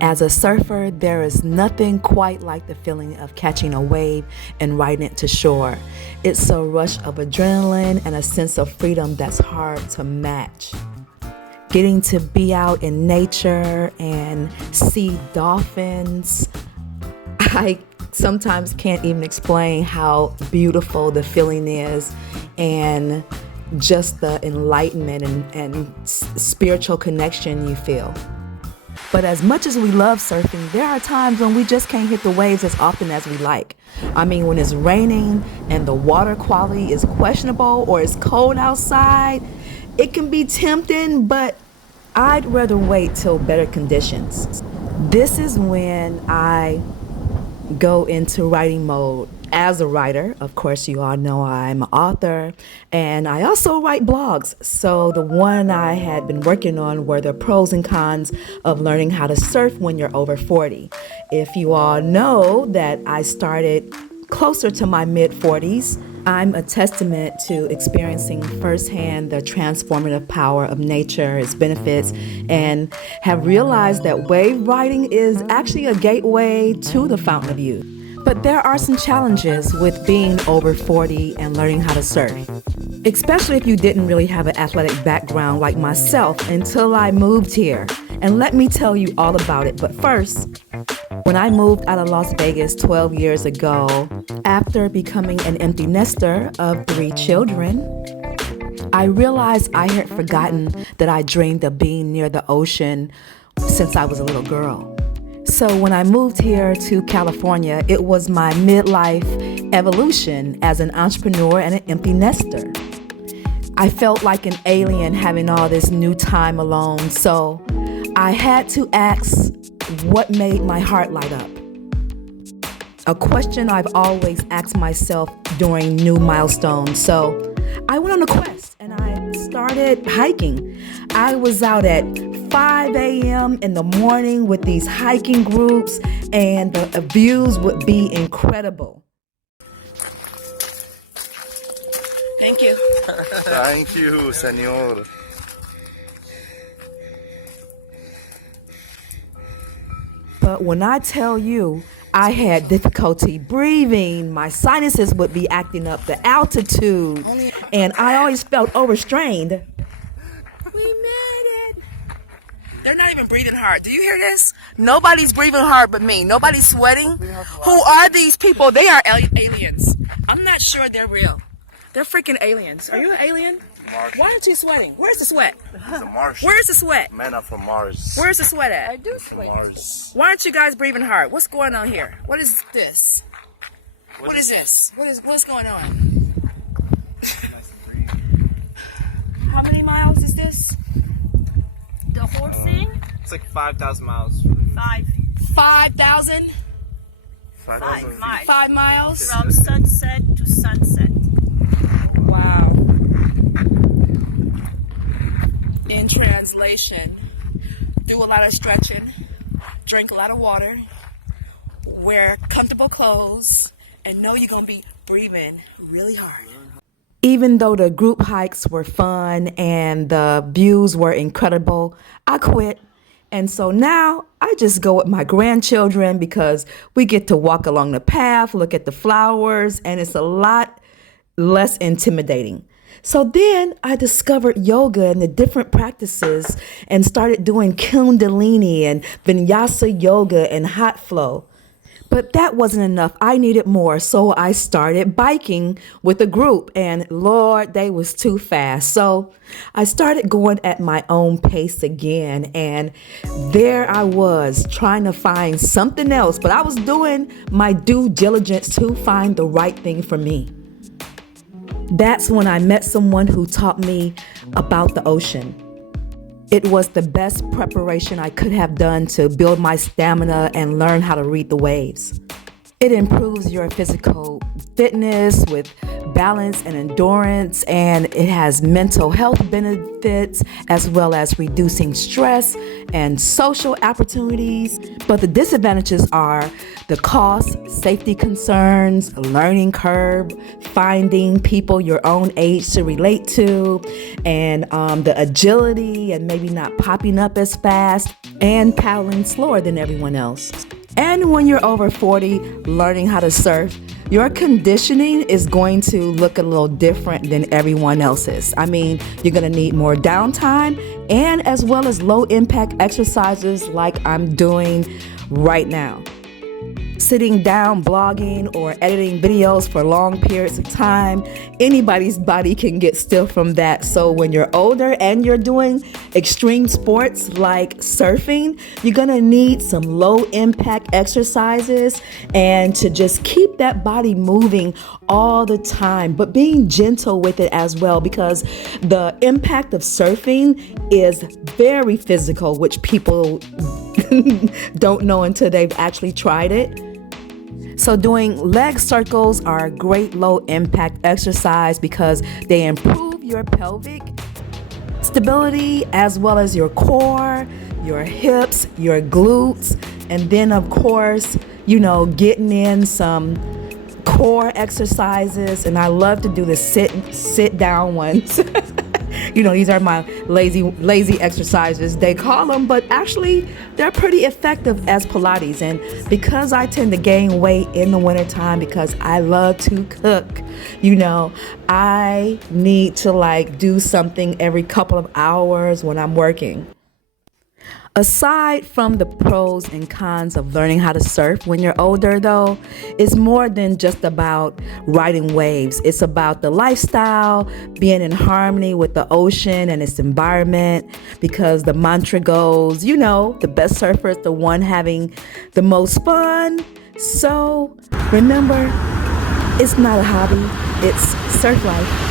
As a surfer, there is nothing quite like the feeling of catching a wave and riding it to shore. It's a rush of adrenaline and a sense of freedom that's hard to match. Getting to be out in nature and see dolphins, I sometimes can't even explain how beautiful the feeling is, and just the enlightenment and spiritual connection you feel. But as much as we love surfing, there are times when we just can't hit the waves as often as we like. I mean, when it's raining and the water quality is questionable or it's cold outside, it can be tempting, but I'd rather wait till better conditions. This is when I go into writing mode. As a writer, of course, you all know I'm an author, and I also write blogs. So the one I had been working on were the pros and cons of learning how to surf when you're over 40. If you all know that I started closer to my mid-40s, I'm a testament to experiencing firsthand the transformative power of nature, its benefits, and have realized that wave riding is actually a gateway to the fountain of youth. But there are some challenges with being over 40 and learning how to surf, especially if you didn't really have an athletic background like myself until I moved here. And let me tell you all about it. But first, when I moved out of Las Vegas 12 years ago, after becoming an empty nester of 3 children, I realized I had forgotten that I dreamed of being near the ocean since I was a little girl. So when I moved here to California, it was my midlife evolution as an entrepreneur and an empty nester. I felt like an alien having all this new time alone, so I had to ask what made my heart light up. A question I've always asked myself during new milestones. So I went on a quest and I started hiking. I was out at 5 a.m. in the morning with these hiking groups, and the views would be incredible. Thank you. Thank you, senor. But when I tell you I had difficulty breathing, my sinuses would be acting up, the altitude, and I always felt overstrained. We made it. They're not even breathing hard. Do you hear this? Nobody's breathing hard but me. Nobody's sweating. Who are these people? They are aliens. I'm not sure they're real. They're freaking aliens. Are you an alien? Martian. Why aren't you sweating? Where's the sweat? It's a Martian. Where's the sweat? Men are from Mars. Where's the sweat at? I do sweat. Mars. Why aren't you guys breathing hard? What's going on here? What is this? What is this? What's going on? How many miles is this? The whole thing? It's like 5,000 miles. 5,000? 5,000 miles. 5 miles? From sunset to sunset. Wow. In translation, do a lot of stretching, drink a lot of water, wear comfortable clothes, and know you're going to be breathing really hard. Even though the group hikes were fun and the views were incredible, I quit. And so now I just go with my grandchildren because we get to walk along the path, look at the flowers, and it's a lot less intimidating. So then I discovered yoga and the different practices and started doing Kundalini and Vinyasa yoga and hot flow. But that wasn't enough. I needed more. So I started biking with a group, and Lord, they was too fast. So I started going at my own pace again. And there I was trying to find something else, but I was doing my due diligence to find the right thing for me. That's when I met someone who taught me about the ocean. It was the best preparation I could have done to build my stamina and learn how to read the waves. It improves your physical fitness with balance and endurance, and it has mental health benefits as well as reducing stress and social opportunities. But the disadvantages are the cost, safety concerns, learning curve, finding people your own age to relate to, and the agility and maybe not popping up as fast and paddling slower than everyone else. And when you're over 40 learning how to surf, your conditioning is going to look a little different than everyone else's. I mean, you're going to need more downtime and as well as low impact exercises like I'm doing right now. Sitting down, blogging, or editing videos for long periods of time, anybody's body can get stiff from that. So when you're older and you're doing extreme sports like surfing, you're gonna need some low impact exercises and to just keep that body moving all the time, but being gentle with it as well, because the impact of surfing is very physical, which people don't know until they've actually tried it. So doing leg circles are a great low impact exercise because they improve your pelvic stability as well as your core, your hips, your glutes, and then of course, getting in some core exercises. And I love to do the sit down ones. These are my lazy exercises, they call them, but actually they're pretty effective as Pilates. And because I tend to gain weight in the wintertime because I love to cook, I need to do something every couple of hours when I'm working. Aside from the pros and cons of learning how to surf when you're older, though, it's more than just about riding waves. It's about the lifestyle, being in harmony with the ocean and its environment, because the mantra goes, the best surfer is the one having the most fun. So remember, it's not a hobby, it's surf life.